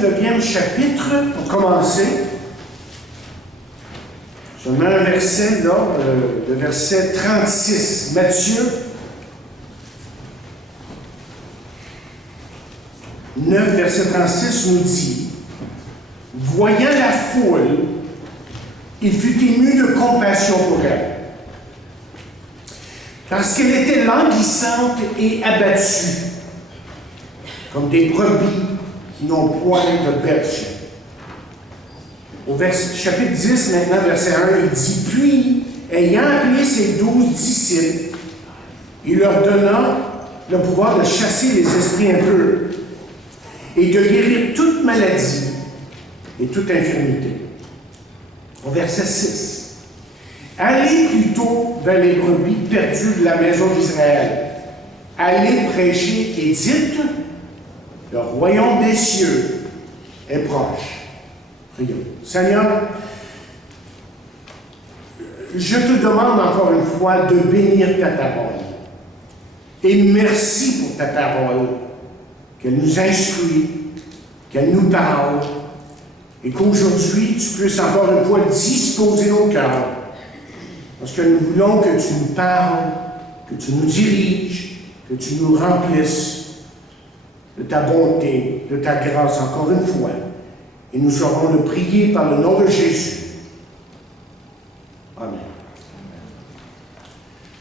9e chapitre, pour commencer. Je mets un verset là, le verset 36. Matthieu 9, verset 36 nous dit: voyant la foule, il fut ému de compassion pour elle, parce qu'elle était languissante et abattue, comme des brebis qui n'ont point de berger. Au chapitre 10, maintenant, verset 1, il dit: puis, ayant appelé ses 12 disciples, il leur donna le pouvoir de chasser les esprits impurs et de guérir toute maladie et toute infirmité. Au verset 6, allez plutôt vers les brebis perdues de la maison d'Israël. Allez prêcher et dites: le royaume des cieux est proche. Prions. Seigneur, je te demande encore une fois de bénir ta parole. Et merci pour ta parole, qu'elle nous instruit, qu'elle nous parle, et qu'aujourd'hui tu puisses encore une fois disposer nos cœurs, parce que nous voulons que tu nous parles, que tu nous diriges, que tu nous remplisses de ta bonté, de ta grâce encore une fois. Et nous aurons de prier par le nom de Jésus. Amen.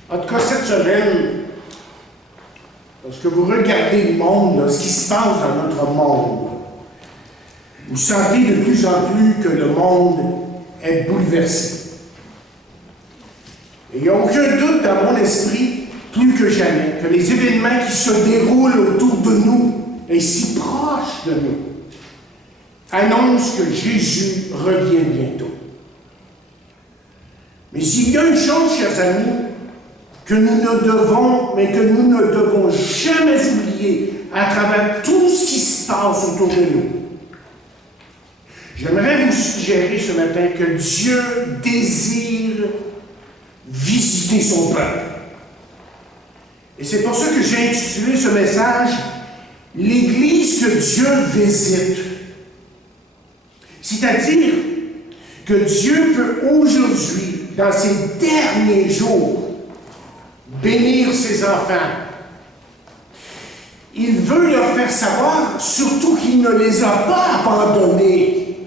En tout cas, cette semaine, lorsque vous regardez le monde, là, ce qui se passe dans notre monde, vous sentez de plus en plus que le monde est bouleversé. Et il n'y a aucun doute dans mon esprit, plus que jamais, que les événements qui se déroulent autour de nous et si proches de nous annoncent que Jésus revient bientôt. Mais s'il y a une chose, chers amis, que nous ne devons jamais oublier à travers tout ce qui se passe autour de nous, j'aimerais vous suggérer ce matin que Dieu désire visiter son peuple. Et c'est pour ça que j'ai intitulé ce message « L'Église que Dieu visite ». C'est-à-dire que Dieu veut aujourd'hui, dans ces derniers jours, bénir ses enfants. Il veut leur faire savoir, surtout qu'il ne les a pas abandonnés.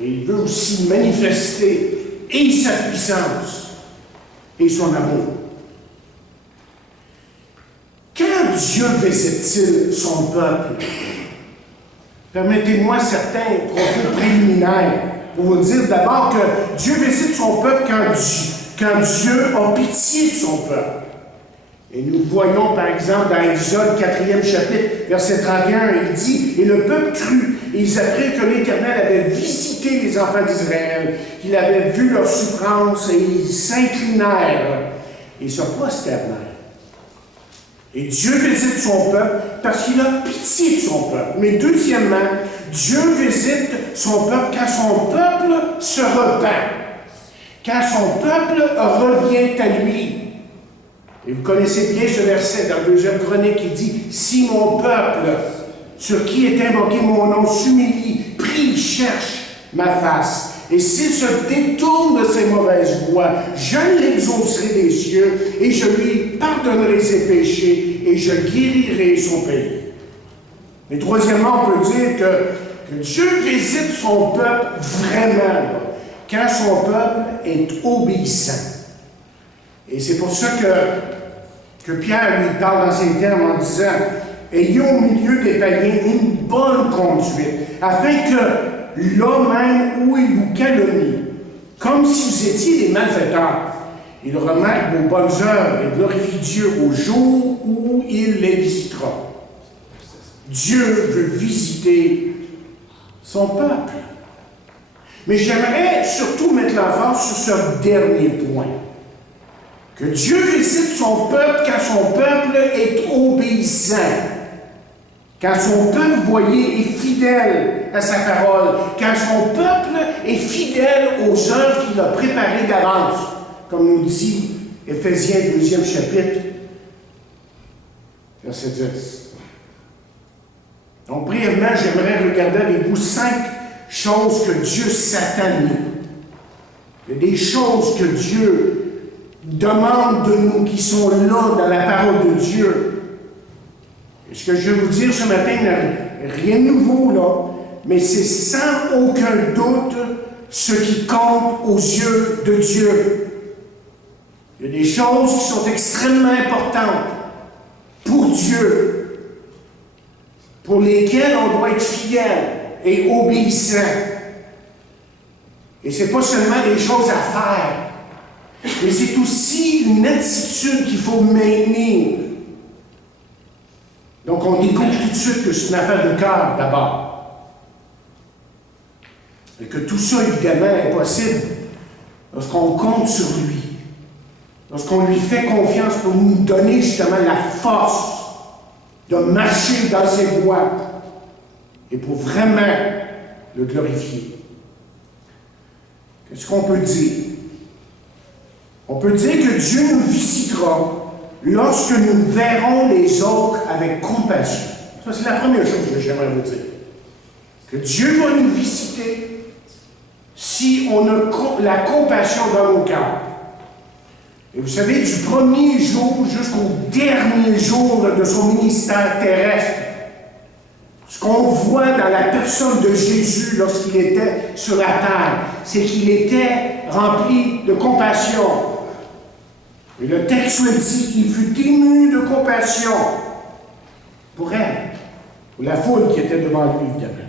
Et il veut aussi manifester et sa puissance et son amour. Quand Dieu visite-t-il son peuple? Permettez-moi certains propos préliminaires pour vous dire d'abord que Dieu visite son peuple quand Dieu a pitié de son peuple. Et nous voyons par exemple dans Exode 4e chapitre, verset 31, il dit: et le peuple crut, et ils apprirent que l'Éternel avait visité les enfants d'Israël, qu'il avait vu leur souffrance, et ils s'inclinèrent et se prosternèrent. Et Dieu visite son peuple parce qu'il a pitié de son peuple. Mais deuxièmement, Dieu visite son peuple quand son peuple se repent, quand son peuple revient à lui. Et vous connaissez bien ce verset dans 2e Chronique qui dit: si mon peuple, sur qui est invoqué mon nom, s'humilie, prie, cherche ma face, et s'il se détourne de ses mauvaises voies, je l'exaucerai des cieux, et je lui pardonnerai ses péchés, et je guérirai son pays. Mais troisièmement, on peut dire que Dieu visite son peuple vraiment, quand son peuple est obéissant. Et c'est pour ça que Pierre lui parle dans ces termes en disant: ayons au milieu des païens une bonne conduite, afin que là même où il vous calomnie, comme si vous étiez des malfaiteurs, il remarque vos bonnes œuvres et glorifie Dieu au jour où il les visitera. Dieu veut visiter son peuple. Mais j'aimerais surtout mettre l'emphase sur ce dernier point. Que Dieu visite son peuple quand son peuple est obéissant. Quand son peuple, voyez, est fidèle à sa parole. Quand son peuple est fidèle aux œuvres qu'il a préparées d'avance. Comme nous dit Éphésiens 2e chapitre, verset 10. Donc, brièvement, j'aimerais regarder avec vous 5 choses que Dieu s'attend de nous. Il y a des choses que Dieu demande de nous qui sont là dans la parole de Dieu. Et ce que je vais vous dire ce matin n'a rien de nouveau, là, mais c'est sans aucun doute ce qui compte aux yeux de Dieu. Il y a des choses qui sont extrêmement importantes pour Dieu, pour lesquelles on doit être fidèle et obéissant. Et ce n'est pas seulement des choses à faire, mais c'est aussi une attitude qu'il faut maintenir. Donc, on découvre tout de suite que c'est une affaire de cœur, d'abord. Et que tout ça, évidemment, est possible lorsqu'on compte sur lui. Lorsqu'on lui fait confiance pour nous donner justement la force de marcher dans ses voies et pour vraiment le glorifier. Qu'est-ce qu'on peut dire? On peut dire que Dieu nous visitera lorsque nous verrons les autres avec compassion. Ça, c'est la première chose que j'aimerais vous dire. Que Dieu va nous visiter si on a la compassion dans nos cœurs. Et vous savez, du premier jour jusqu'au dernier jour de son ministère terrestre, ce qu'on voit dans la personne de Jésus lorsqu'il était sur la terre, c'est qu'il était rempli de compassion. Et le texte le dit qu'il fut ému de compassion pour elle, pour la foule qui était devant lui, évidemment.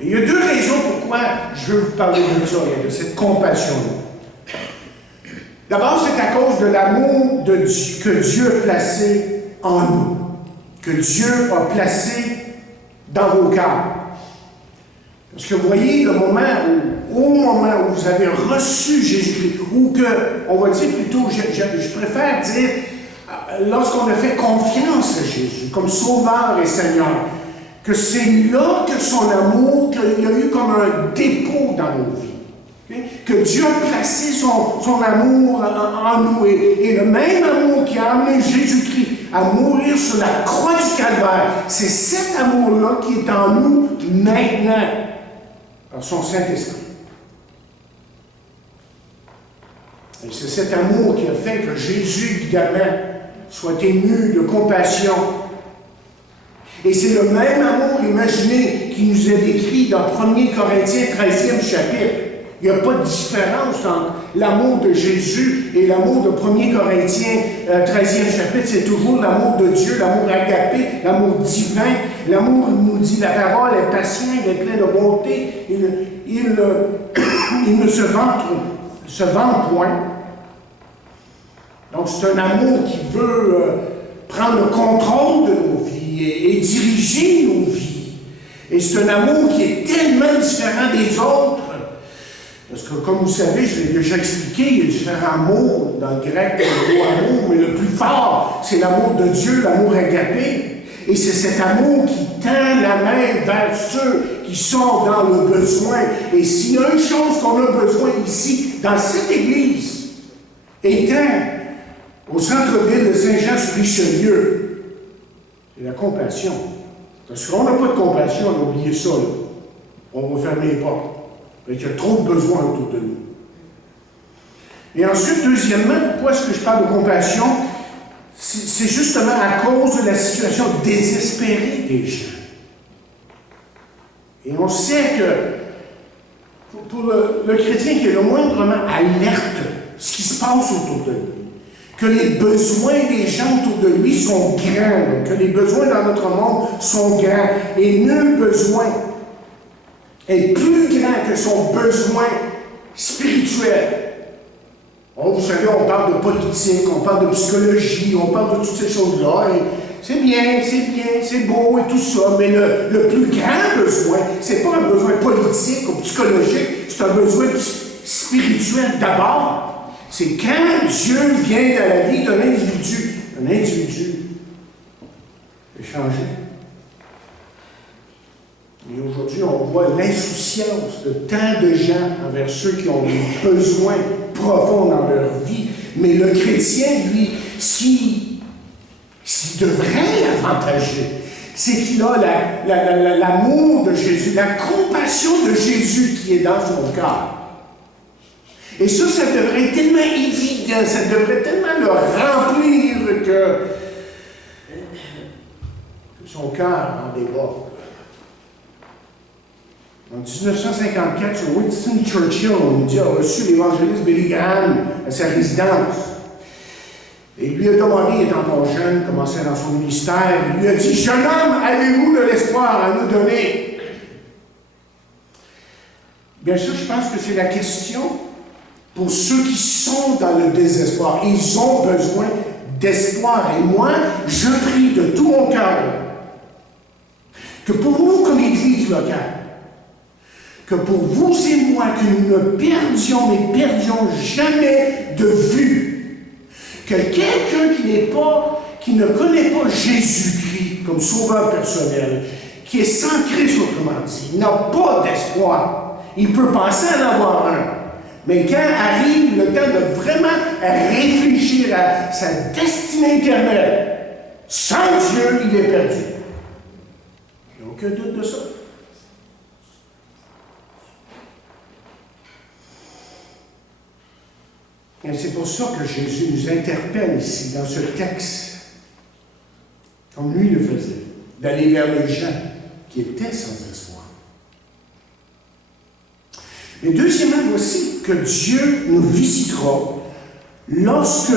Et il y a 2 raisons pourquoi je veux vous parler de ça, de cette compassion-là. D'abord, c'est à cause de l'amour que Dieu a placé en nous, que Dieu a placé dans vos cœurs. Parce que vous voyez, au moment où vous avez reçu Jésus-Christ, ou que, on va dire plutôt, je préfère dire, lorsqu'on a fait confiance à Jésus comme Sauveur et Seigneur, que c'est là que son amour, qu'il y a eu comme un dépôt dans nos vies. Que Dieu a placé son amour en nous. Et le même amour qui a amené Jésus-Christ à mourir sur la croix du Calvaire, c'est cet amour-là qui est en nous maintenant, par son Saint-Esprit. Et c'est cet amour qui a fait que Jésus, évidemment, soit ému de compassion. Et c'est le même amour, imaginez, qui nous est décrit dans 1 Corinthiens 13e chapitre. Il n'y a pas de différence entre l'amour de Jésus et l'amour de 1 Corinthiens 13e chapitre. C'est toujours l'amour de Dieu, l'amour agapé, l'amour divin. L'amour, nous dit la parole, est patient, il est plein de bonté. Il ne se vante point. Donc c'est un amour qui veut prendre le contrôle de nos vies et diriger nos vies. Et c'est un amour qui est tellement différent des autres. Parce que, comme vous savez, je l'ai déjà expliqué, il y a différents mots dans le grec, le mot amour, mais le plus fort, c'est l'amour de Dieu, l'amour agapé. Et c'est cet amour qui tend la main vers ceux qui sont dans le besoin. Et s'il y a une chose qu'on a besoin ici, dans cette église, étant au centre-ville de Saint-Jean-sur-Richelieu, c'est la compassion. Parce qu'on n'a pas de compassion, on a oublié ça, là. On va fermer les portes. Il y a trop de besoins autour de nous. Et ensuite, deuxièmement, pourquoi est-ce que je parle de compassion? C'est justement à cause de la situation désespérée des gens. Et on sait que pour le chrétien qui est le moindrement alerte ce qui se passe autour de lui, que les besoins des gens autour de lui sont grands, que les besoins dans notre monde sont grands, et nul besoin est plus grand que son besoin spirituel. Vous savez, on parle de politique, on parle de psychologie, on parle de toutes ces choses-là, et c'est bien, c'est beau et tout ça, mais le plus grand besoin, c'est pas un besoin politique ou psychologique, c'est un besoin spirituel d'abord. C'est quand Dieu vient dans la vie d'un individu est changé. Et aujourd'hui, on voit l'insouciance de tant de gens envers ceux qui ont des besoins profonds dans leur vie. Mais le chrétien, lui, ce qui devrait l'avantager, c'est qu'il a l'amour de Jésus, la compassion de Jésus qui est dans son cœur. Et ça devrait être tellement évident, ça devrait tellement le remplir que son cœur en déborde. En 1954, Winston Churchill, on dit, a reçu l'évangéliste Billy Graham à sa résidence. Et lui a demandé, étant encore jeune, commençait dans son ministère, il lui a dit, « Jeune homme, avez-vous de l'espoir à nous donner? » Bien sûr, je pense que c'est la question pour ceux qui sont dans le désespoir. Ils ont besoin d'espoir. Et moi, je prie de tout mon cœur que pour nous, comme Église locale, que pour vous et moi, que nous ne perdions jamais de vue que quelqu'un qui ne connaît pas Jésus-Christ comme sauveur personnel, qui est sans Christ, autrement dit, n'a pas d'espoir. Il peut penser en avoir un. Mais quand arrive le temps de vraiment réfléchir à sa destinée éternelle, sans Dieu, il est perdu. Il n'y a aucun doute de ça. Et c'est pour ça que Jésus nous interpelle ici, dans ce texte, comme lui le faisait, d'aller vers les gens qui étaient sans espoir. Mais deuxièmement, voici que Dieu nous visitera lorsque,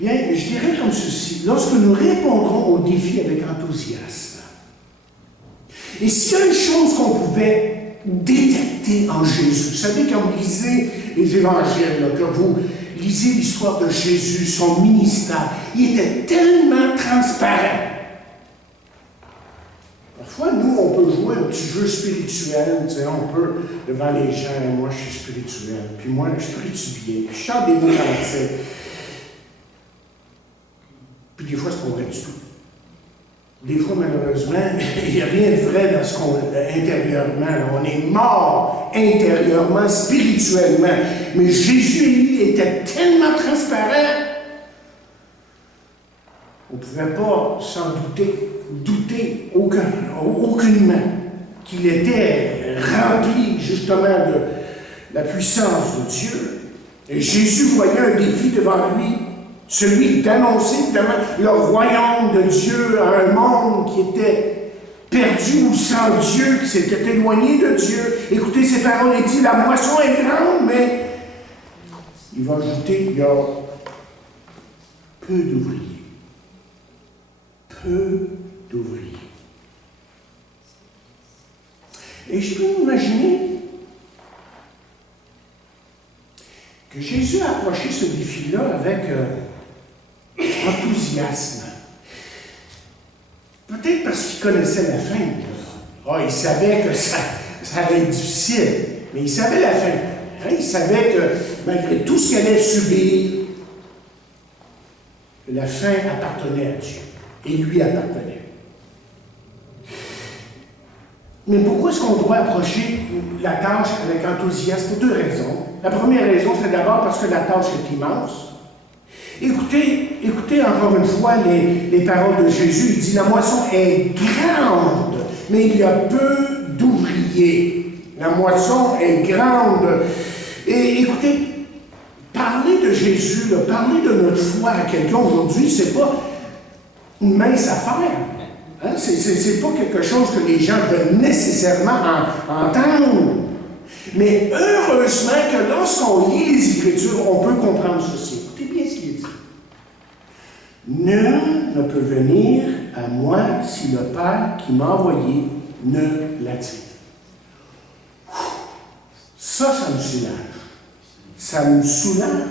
bien, je dirais comme ceci, lorsque nous répondrons aux défis avec enthousiasme. Et s'il y a une chose qu'on pouvait détecter en Jésus, vous savez, quand vous lisez les évangiles, là, que vous lisez l'histoire de Jésus, son ministère, il était tellement transparent. Parfois, nous, on peut jouer un petit jeu spirituel, tu sais, on peut, devant les gens, moi, je suis spirituel, puis moi, je prie-tu bien, puis je chante des mots cantiques. Puis des fois, c'est pas vrai du tout. Des fois, malheureusement, il n'y a rien de vrai dans ce qu'on intérieurement. Là. On est mort intérieurement, spirituellement. Mais Jésus, lui, était tellement transparent, on ne pouvait pas s'en douter aucunement qu'il était rempli justement de la puissance de Dieu. Et Jésus voyait un défi devant lui, celui d'annoncer évidemment le royaume de Dieu à un monde qui était perdu ou sans Dieu, qui s'était éloigné de Dieu. Écoutez ces paroles, il dit, la moisson est grande, mais il va ajouter, il y a peu d'ouvriers. Peu d'ouvriers. Et je peux m'imaginer que Jésus a approché ce défi-là avec enthousiasme. Peut-être parce qu'il connaissait la fin. Il savait que ça allait être difficile, mais il savait la fin. Il savait que malgré tout ce qu'il allait subir, la fin appartenait à Dieu et lui appartenait. Mais pourquoi est-ce qu'on doit approcher la tâche avec enthousiasme? Pour deux raisons. La première raison, c'est d'abord parce que la tâche est immense. Écoutez encore une fois les paroles de Jésus. Il dit, la moisson est grande, mais il y a peu d'ouvriers. La moisson est grande. Et écoutez, parler de Jésus, là, parler de notre foi à quelqu'un aujourd'hui, c'est pas une mince affaire. Hein? C'est pas quelque chose que les gens veulent nécessairement entendre. Mais heureusement que lorsqu'on lit les Écritures, on peut comprendre ceci. Écoutez bien ce qu'il dit. Nul ne peut venir à moi si le Père qui m'a envoyé ne l'attire. Ça me soulage. Ça me soulage.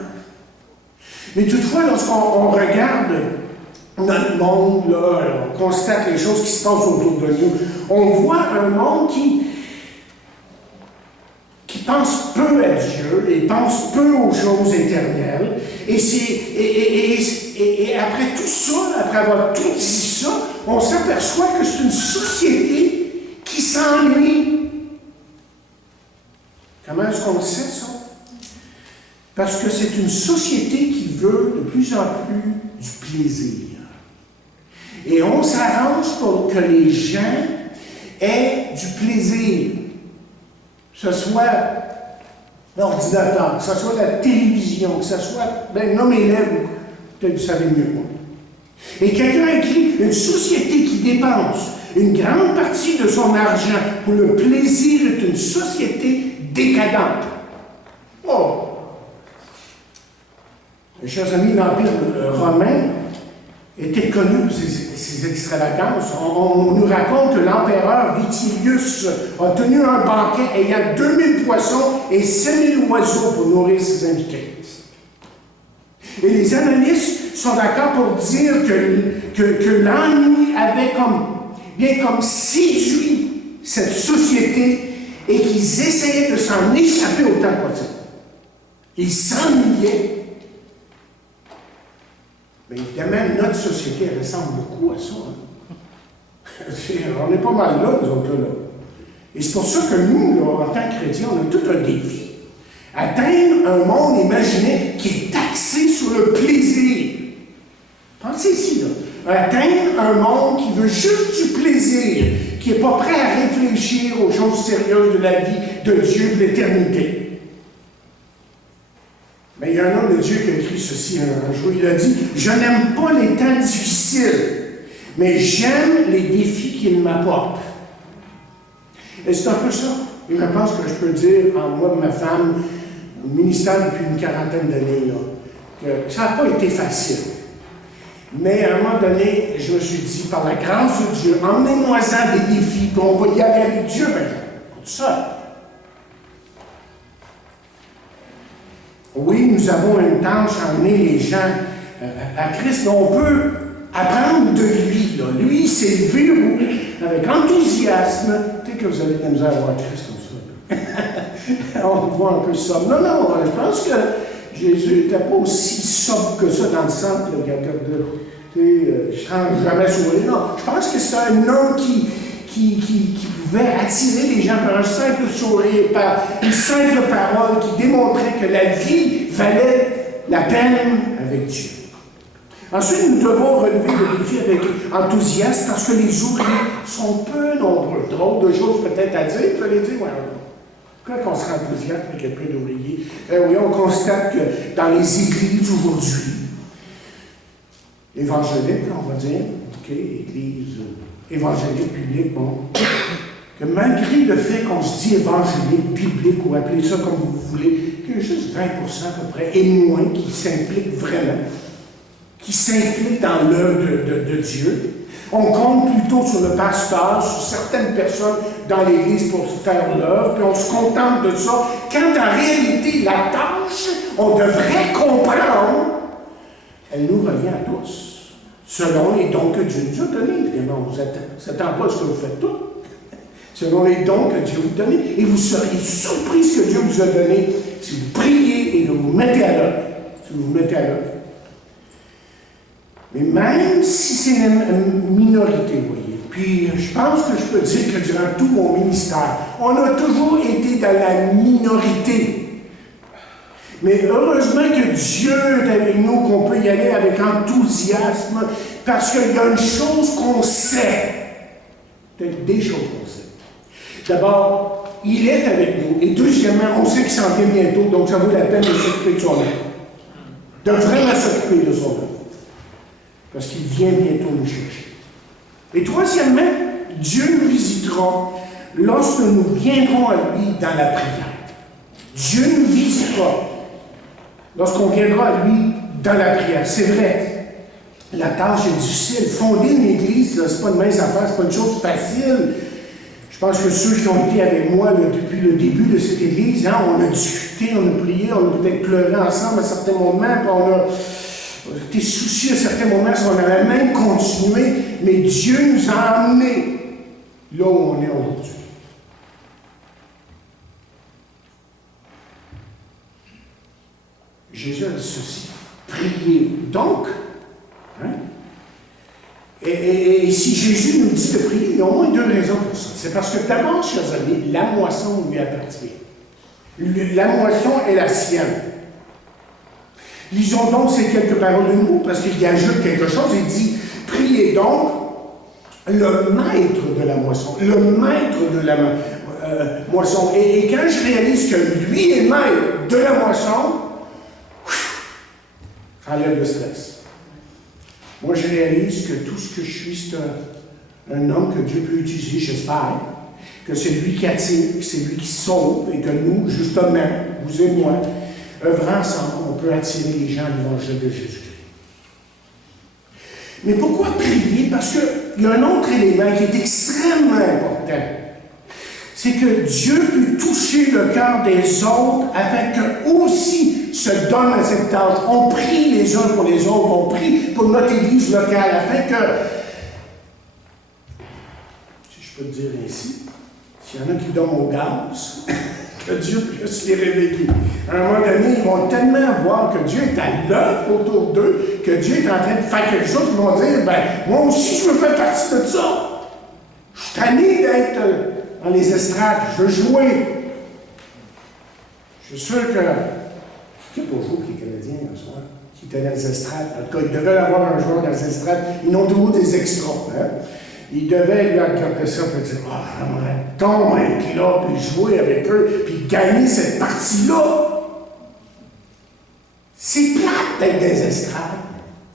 Mais toutefois, lorsqu'on regarde notre monde, là, on constate les choses qui se passent autour de nous, on voit un monde qui pense peu à Dieu et pense peu aux choses éternelles. Et après tout ça, après avoir tout dit ça, on s'aperçoit que c'est une société qui s'ennuie. Comment est-ce qu'on le sait, ça? Parce que c'est une société qui veut de plus en plus du plaisir. Et on s'arrange pour que les gens aient du plaisir. Que ce soit l'ordinateur, que ce soit la télévision, que ce soit, nommez-les, peut-être vous savez mieux que moi. Et quelqu'un a écrit une société qui dépense une grande partie de son argent pour le plaisir est une société décadente. Oh! Mes chers amis, l'Empire romain était connu pour ses extravagances. On nous raconte que l'empereur Vitilius a tenu un banquet ayant 2000 poissons et 5000 oiseaux pour nourrir ses invités. Et les analystes sont d'accord pour dire que l'ennui avait comme séduit cette société et qu'ils essayaient de s'en échapper autant que possible. Ils s'ennuyaient. Mais évidemment, notre société ressemble beaucoup à ça. On est pas mal là, nous autres, là. Et c'est pour ça que nous, là, en tant que chrétiens, on a tout un défi. Atteindre un monde imaginé qui est axé sur le plaisir. Pensez ici, là. Atteindre un monde qui veut juste du plaisir, qui n'est pas prêt à réfléchir aux choses sérieuses de la vie de Dieu de l'éternité. Mais il y a un homme de Dieu qui a écrit ceci un jour. Il a dit « Je n'aime pas les temps difficiles, mais j'aime les défis qu'ils m'apportent. » Et c'est un peu ça. Et je pense que je peux dire, en moi et ma femme, au ministère depuis une quarantaine d'années, là, que ça n'a pas été facile. Mais à un moment donné, je me suis dit, par la grâce de Dieu, emmenez-moi-en des défis, puis on va y aller avec Dieu, ben, tout ça. Oui, nous avons une tâche à emmener les gens à Christ, mais on peut apprendre de lui. Là. Lui, il s'est levé avec enthousiasme. Peut-être que vous avez de la misère à voir Christ comme ça. On voit un peu ça. Non, je pense que Jésus n'était pas aussi sobre que ça dans le centre. Je change jamais sourire. Non, je pense que c'est un homme qui pouvait attirer les gens par un simple sourire, par une simple parole qui démontrait que la vie valait la peine avec Dieu. Ensuite, nous devons relever le défi avec enthousiasme parce que les ouvriers sont peu nombreux. Drôle de choses peut-être à dire, vous allez dire, ouais, pourquoi on serait enthousiaste avec un peu d'ouvriers? Oui, on constate que dans les églises aujourd'hui, évangéliques, on va dire, OK, église évangélique, publique, bon, que malgré le fait qu'on se dit évangélique, biblique, ou appelez ça comme vous voulez, qu'il y a juste 20% à peu près, et moins, qui s'impliquent vraiment, qui s'impliquent dans l'œuvre de Dieu. On compte plutôt sur le pasteur, sur certaines personnes dans l'Église pour faire l'œuvre, puis on se contente de ça, quand en réalité, la tâche, on devrait comprendre, elle nous revient à tous. Selon les dons que Dieu nous a donnés, évidemment, vous n'attendez pas ce que vous faites tout. Selon les dons que Dieu vous a donnés, et vous seriez surpris ce que Dieu vous a donné si vous priez et que vous vous mettez à l'œuvre. Si vous vous mettez à l'œuvre. Mais même si c'est une minorité, vous voyez, puis je pense que je peux dire que durant tout mon ministère, on a toujours été dans la minorité. Mais heureusement que Dieu est avec nous, qu'on peut y aller avec enthousiasme, parce qu'il y a une chose qu'on sait. Peut-être des choses qu'on sait. D'abord, il est avec nous. Et deuxièmement, on sait qu'il s'en vient bientôt, donc ça vaut la peine de s'occuper de son œuvre. De vraiment s'occuper de son œuvre. Parce qu'il vient bientôt nous chercher. Et troisièmement, Dieu nous visitera lorsque nous viendrons à lui dans la prière. Dieu nous visitera lorsqu'on viendra à lui dans la prière. C'est vrai, la tâche est difficile. Fonder une église, c'est pas une mince affaire, c'est pas une chose facile. Je pense que ceux qui ont été avec moi depuis le début de cette église, hein, on a discuté, on a prié, on a peut-être pleuré ensemble à certains moments, puis on a été soucieux à certains moments, on avait même continué, mais Dieu nous a emmenés là où on est aujourd'hui. Jésus a dit ceci, priez donc. Hein? Et si Jésus nous dit de prier, il y a au moins deux raisons pour ça. C'est parce que d'abord, chers amis, la moisson lui appartient. La moisson est la sienne. Lisons donc ces quelques paroles de nous, parce qu'il y ajoute quelque chose. Il dit, Priez donc le maître de la moisson. Le maître de la moisson. Et quand je réalise que lui est maître de la moisson, ça enlève le stress. Moi, je réalise que tout ce que je suis, c'est un homme que Dieu peut utiliser, j'espère, que c'est lui qui attire, que c'est lui qui sauve, et que nous, justement, vous et moi, œuvrant ensemble, on peut attirer les gens à l'évangile de Jésus-Christ. Mais pourquoi prier? Parce qu'il y a un autre élément qui est extrêmement important. C'est que Dieu peut toucher le cœur des autres afin qu'eux aussi se donnent à cette tâche. On prie les uns pour les autres, on prie pour notre Église locale afin que, si je peux le dire ainsi, s'il y en a qui donnent au gaz, que Dieu puisse les réveiller. À un moment donné, ils vont tellement voir que Dieu est à l'œuvre autour d'eux, que Dieu est en train de faire quelque chose, ils vont dire, ben, moi aussi, je veux faire partie de ça. Je suis tanné d'être dans les estrades, je veux jouer. Je suis sûr que, qui est pour vous qui est canadien, ce soir, qui était dans les estrades, en tout cas, il devait avoir un joueur dans les estrades, ils n'ont toujours des extras, hein? Il devait lui regarder ça et dire, ah, j'aimerais donc être là, puis jouer avec eux, puis gagner cette partie-là. C'est plate d'être des estrades.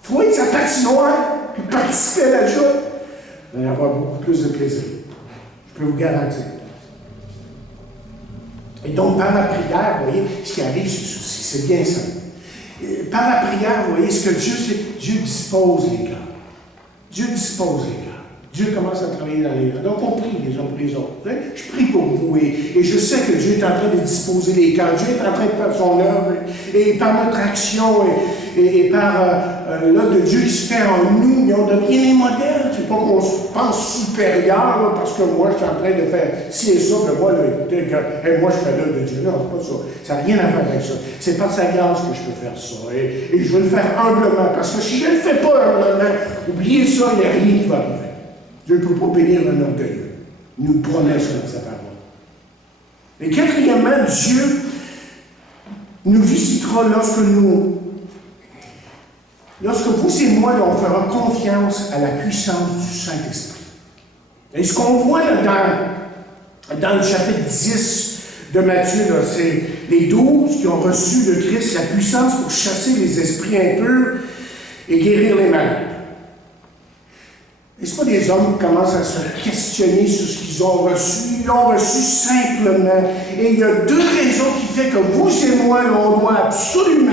Il faut être sa patinoire, puis participer à la joute. Vous allez avoir beaucoup plus de plaisir. Je peux vous garantir. Et donc, par la prière, vous voyez, ce qui arrive, c'est bien ça. Par la prière, vous voyez, ce que Dieu fait, Dieu dispose les cœurs. Dieu dispose les cœurs. Dieu commence à travailler dans les cœurs. Donc, on prie les uns pour les autres. Je prie pour vous et je sais que Dieu est en train de disposer les cœurs. Dieu est en train de faire son œuvre et par notre action et par l'œuvre de Dieu qui se fait en nous, mais on devient des modèles. C'est pas qu'on se pense supérieur là, parce que moi, je suis en train de faire ci et ça, que moi, là, écoutez, que moi, je fais l'œuvre de Dieu. Non, c'est pas ça. Ça n'a rien à faire avec ça. C'est par sa grâce que je peux faire ça. Et je veux le faire humblement. Parce que si je ne le fais pas humblement, oubliez ça, il n'y a rien qui va arriver. Dieu ne peut pas bénir un orgueilleux. Il nous promet ça dans sa parole. Et quatrièmement, Dieu nous visitera lorsque vous et moi, on fera confiance à la puissance du Saint-Esprit. Et ce qu'on voit là, dans le chapitre 10 de Matthieu, c'est les 12 qui ont reçu de Christ la puissance pour chasser les esprits impurs et guérir les malades. Et ce n'est pas des hommes qui commencent à se questionner sur ce qu'ils ont reçu. Ils l'ont reçu simplement. Et il y a deux raisons qui font que vous et moi, on doit absolument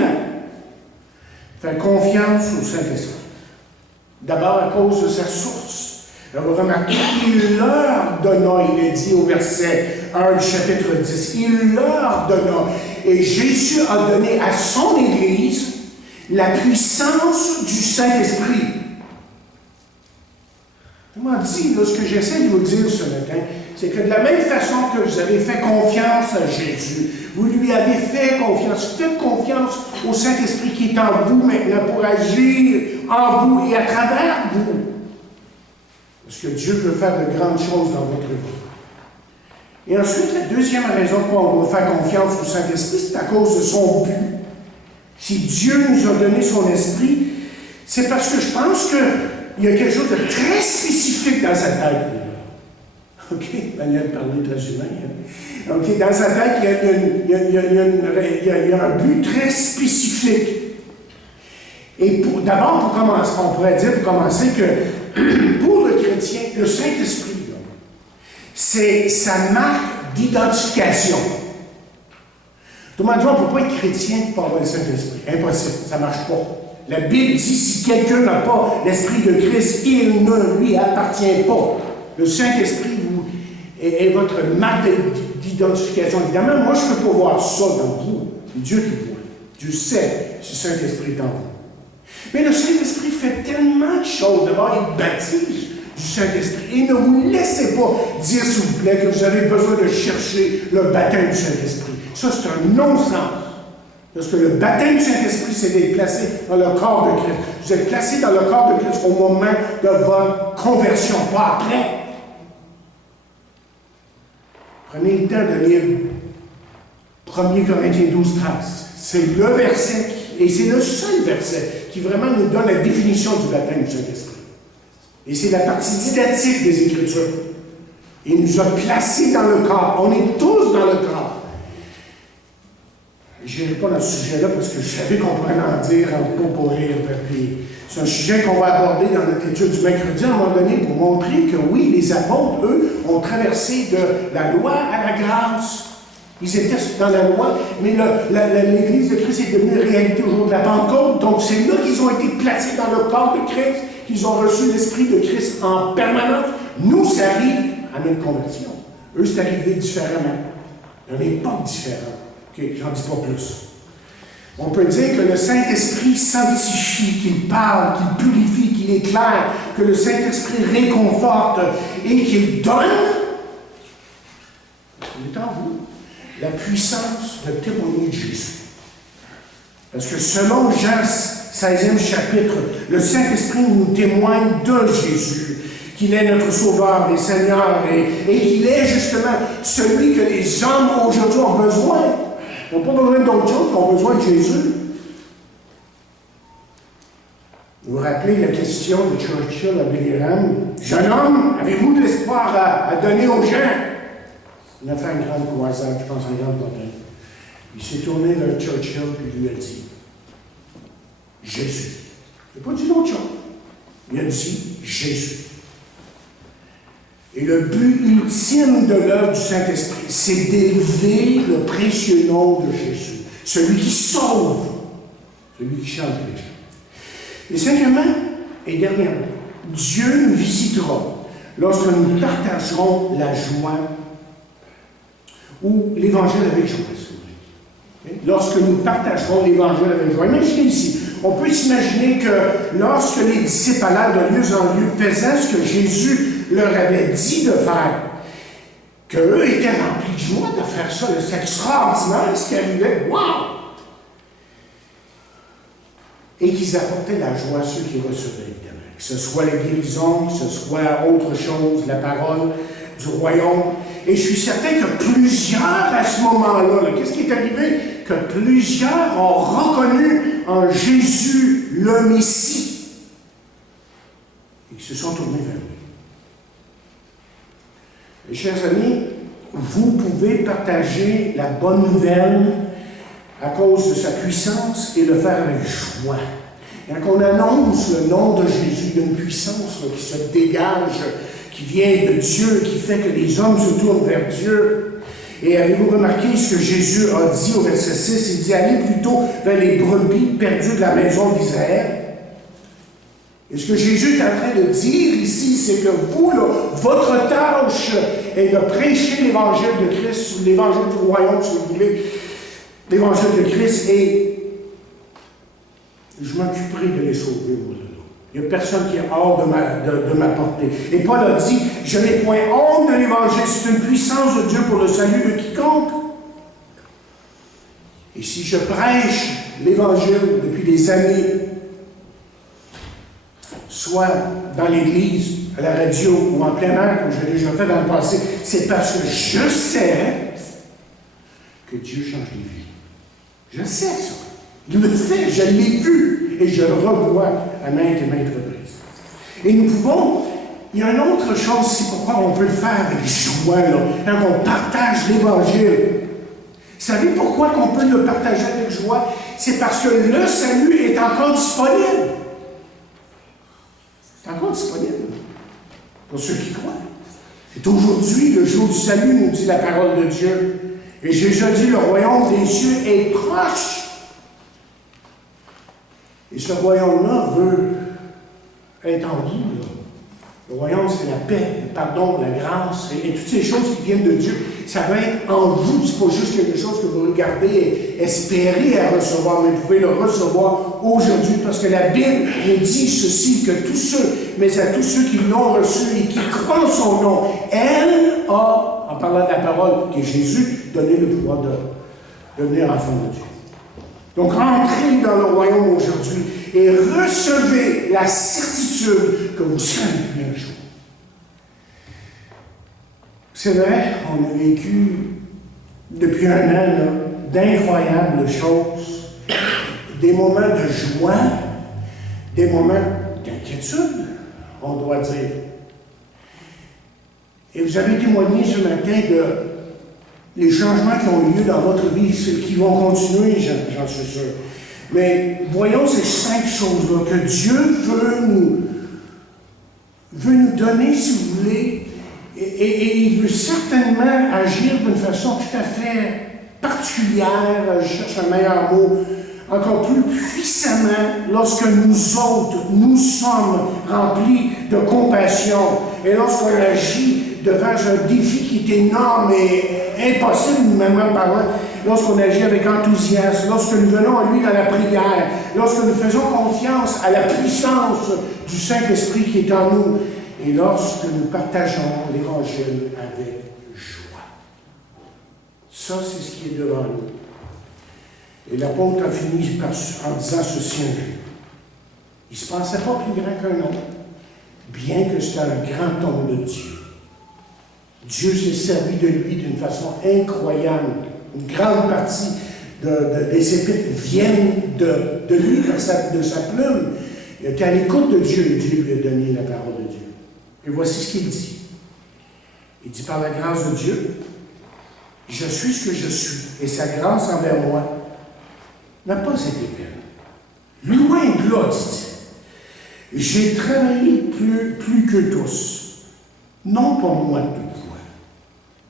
faire confiance au Saint-Esprit. D'abord à cause de sa source. Alors, remarquez, il leur donna, il est dit au verset 1 du chapitre 10, il leur donna. Et Jésus a donné à son Église la puissance du Saint-Esprit. Comment dit, là, ce que j'essaie de vous dire ce matin, c'est que de la même façon que vous avez fait confiance à Jésus, vous lui avez fait confiance, faites confiance au Saint-Esprit qui est en vous maintenant pour agir en vous et à travers vous. Parce que Dieu veut faire de grandes choses dans votre vie. Et ensuite, la deuxième raison pourquoi on doit faire confiance au Saint-Esprit, c'est à cause de son but. Si Dieu nous a donné son esprit, c'est parce que je pense qu'il y a quelque chose de très spécifique dans sa tête. OK? Daniel parlait très humain. Hein? OK? Dans sa tête, il y a un but très spécifique. Et d'abord, pour commencer, on pourrait dire, pour commencer, que pour le chrétien, le Saint-Esprit, c'est sa marque d'identification. Autrement dit, on ne peut pas être chrétien pour avoir le Saint-Esprit. Impossible, ça ne marche pas. La Bible dit, si quelqu'un n'a pas l'Esprit de Christ, il ne lui appartient pas. Le Saint-Esprit est votre marque d'identification. Évidemment, moi, je ne peux pas voir ça dans vous. C'est Dieu qui voit. Dieu sait si le Saint-Esprit est en vous. Mais le Saint-Esprit fait tellement de choses. D'abord, il baptise du Saint-Esprit. Et ne vous laissez pas dire, s'il vous plaît, que vous avez besoin de chercher le baptême du Saint-Esprit. Ça, c'est un non-sens. Parce que le baptême du Saint-Esprit, c'est d'être placé dans le corps de Christ. Vous êtes placé dans le corps de Christ au moment de votre conversion, pas après. Prenez le temps de lire 1 Corinthiens 12, 13. C'est le verset, et c'est le seul verset qui vraiment nous donne la définition du baptême du Saint-Esprit. Et c'est la partie didactique des Écritures. Il nous a placés dans le corps. On est tous dans le corps. Je n'irai pas dans ce sujet-là parce que je savais qu'on pourrait en dire pas pour rire. C'est un sujet qu'on va aborder dans notre étude du mercredi à un moment donné pour montrer que oui, les apôtres, eux, ont traversé de la loi à la grâce. Ils étaient dans la loi, mais l'Église de Christ est devenue réalité au jour de la Pentecôte. Donc c'est là qu'ils ont été placés dans le corps de Christ, qu'ils ont reçu l'Esprit de Christ en permanence. Nous, ça arrive à notre conversion. Eux, c'est arrivé différemment. Il y a une époque différente. OK, j'en dis pas plus. On peut dire que le Saint-Esprit sanctifie, qu'il parle, qu'il purifie, qu'il éclaire, que le Saint-Esprit réconforte et qu'il donne, il est en vous, la puissance de témoigner de Jésus. Parce que selon Jean 16e chapitre, le Saint-Esprit nous témoigne de Jésus, qu'il est notre Sauveur et Seigneur et qu'il est justement celui que les hommes aujourd'hui ont besoin. Ils n'ont pas besoin d'autre chose, ils ont besoin de Jésus. Vous vous rappelez la question de Churchill à Billingham? Jeune homme, avez-vous de l'espoir à donner aux gens? Il a fait une grande croisade, je pense, un grand bataille. Il s'est tourné vers Churchill et lui a dit Jésus. Il n'a pas dit d'autre chose. Il a dit Jésus. Et le but ultime de l'œuvre du Saint-Esprit, c'est d'élever le précieux nom de Jésus, celui qui sauve, celui qui change les gens. Et cinquièmement, et dernièrement, Dieu nous visitera lorsque nous partagerons la joie ou l'Évangile avec joie. Lorsque nous partagerons l'Évangile avec joie. Imaginez ici, on peut s'imaginer que lorsque les disciples allèrent de lieu en lieu, faisant ce que Jésus leur avait dit de faire, qu'eux étaient remplis de joie de faire ça. C'est extraordinaire ce qui arrivait. Wow! Et qu'ils apportaient la joie à ceux qui recevaient, évidemment. Que ce soit la guérison, que ce soit autre chose, la parole du royaume. Et je suis certain que plusieurs, à ce moment-là, qu'est-ce qui est arrivé? Que plusieurs ont reconnu en Jésus le Messie. Et qui se sont tournés vers lui. Mes chers amis, vous pouvez partager la bonne nouvelle à cause de sa puissance et le faire avec joie. Quand on annonce le nom de Jésus, il y a une puissance qui se dégage, qui vient de Dieu, qui fait que les hommes se tournent vers Dieu. Et avez-vous remarqué ce que Jésus a dit au verset 6? Il dit « Allez plutôt vers les brebis perdues de la maison d'Israël. » Et ce que Jésus est en train de dire ici, c'est que vous, là, votre tâche est de prêcher l'Évangile de Christ, l'Évangile du royaume, si vous voulez, l'Évangile de Christ, et je m'occuperai de les sauver, moi, là. Il n'y a personne qui est hors de ma portée. Et Paul a dit, je n'ai point honte de l'Évangile, c'est une puissance de Dieu pour le salut de quiconque. Et si je prêche l'Évangile depuis des années, soit dans l'Église, à la radio ou en plein air, comme j'ai déjà fait dans le passé, c'est parce que je sais que Dieu change les vies. Je sais ça. Il le fait, je l'ai vu et je le revois à maintes et maintes reprises. Et nous pouvons, il y a une autre chose, c'est pourquoi on peut le faire avec joie, là, quand on partage l'Évangile. Vous savez pourquoi qu'on peut le partager avec joie? C'est parce que le salut est encore disponible. C'est encore disponible pour ceux qui croient. C'est aujourd'hui le jour du salut, nous dit la parole de Dieu. Et Jésus dit, le royaume des cieux est proche. Et ce royaume-là veut être en vous. Là. Le royaume, c'est la paix, le pardon, la grâce, et toutes ces choses qui viennent de Dieu. Ça va être en vous. C'est pas juste quelque chose que vous regardez et espérez à recevoir, mais vous pouvez le recevoir aujourd'hui, parce que la Bible nous dit ceci, que tous ceux, mais à tous ceux qui l'ont reçu et qui croient en son nom, elle a, en parlant de la parole qui est Jésus, donné le pouvoir de devenir enfant de Dieu. Donc, entrez dans le royaume aujourd'hui et recevez la certitude que vous serez depuis un jour. C'est vrai, on a vécu depuis un an d'incroyables choses, des moments de joie, des moments d'inquiétude. on doit dire. Et vous avez témoigné ce matin de les changements qui ont eu lieu dans votre vie, ceux qui vont continuer, j'en suis sûr. Mais voyons ces 5 choses-là que Dieu veut nous donner, si vous voulez, et il veut certainement agir d'une façon tout à fait particulière, je cherche un meilleur mot, encore plus puissamment lorsque nous autres, nous sommes remplis de compassion et lorsqu'on agit devant un défi qui est énorme et impossible, humainement parlant, lorsqu'on agit avec enthousiasme, lorsque nous venons à lui dans la prière, lorsque nous faisons confiance à la puissance du Saint-Esprit qui est en nous, et lorsque nous partageons l'Évangile avec joie. Ça, c'est ce qui est devant nous. Et l'apôtre a fini en disant ceci un jour. Il ne se pensait pas plus grand qu'un autre, bien que c'était un grand homme de Dieu. Dieu s'est servi de lui d'une façon incroyable. Une grande partie des épîtres viennent de lui, de sa plume. Il était à l'écoute de Dieu et Dieu lui a donné la parole de Dieu. Et voici ce qu'il dit. Il dit, par la grâce de Dieu, je suis ce que je suis, et sa grâce envers moi n'a pas été vaine. Loin de là, dit-il. J'ai travaillé plus que tous, non pour moi toutefois,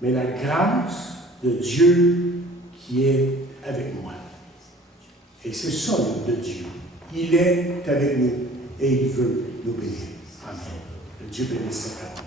mais la grâce de Dieu qui est avec moi. Et c'est ça, l'œuvre de Dieu. Il est avec nous et il veut nous bénir. Amen. Que Dieu bénisse sa parole.